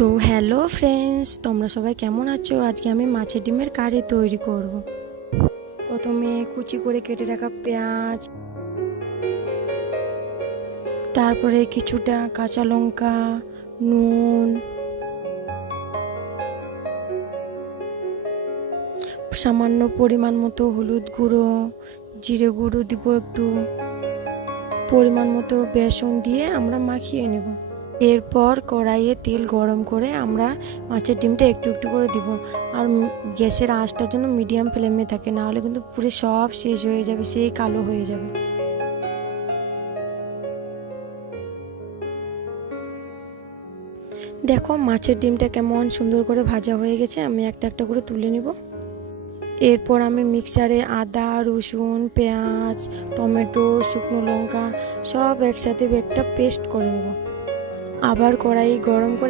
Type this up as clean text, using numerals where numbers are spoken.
তো hello friends, তোমরা সবাই কেমন আছো? আজকে আমি মাছের ডিমের কারি তৈরি করব। প্রথমে কুচি করে কেটে রাখা পেঁয়াজ, তারপরে কিছুটা কাঁচা লঙ্কা, নুন, সামান্য পরিমাণ মতো হলুদ গুঁড়ো, জিরে গুঁড়ো দিব একটু, পরিমাণ মতো বেসন দিয়ে আমরা মাখিয়ে নেব। এরপর কড়াইয়ে তেল গরম করে আমরা মাছের ডিমটা একটু একটু করে দিব। আর গ্যাসের আঁচটার জন্য মিডিয়াম ফ্লেমে থাকে, না হলে কিন্তু পুরো সব শেষ হয়ে যাবে, সেই কালো হয়ে যাবে। দেখো মাছের ডিমটা কেমন সুন্দর করে ভাজা হয়ে গেছে, আমি একটা একটা করে তুলে নিব। এরপর আমি মিক্সারে আদা, রসুন, পেঁয়াজ, টমেটো, শুকনো লঙ্কা সব একসাথে একটা পেস্ট করে নেব। আবার কড়াই গরম করে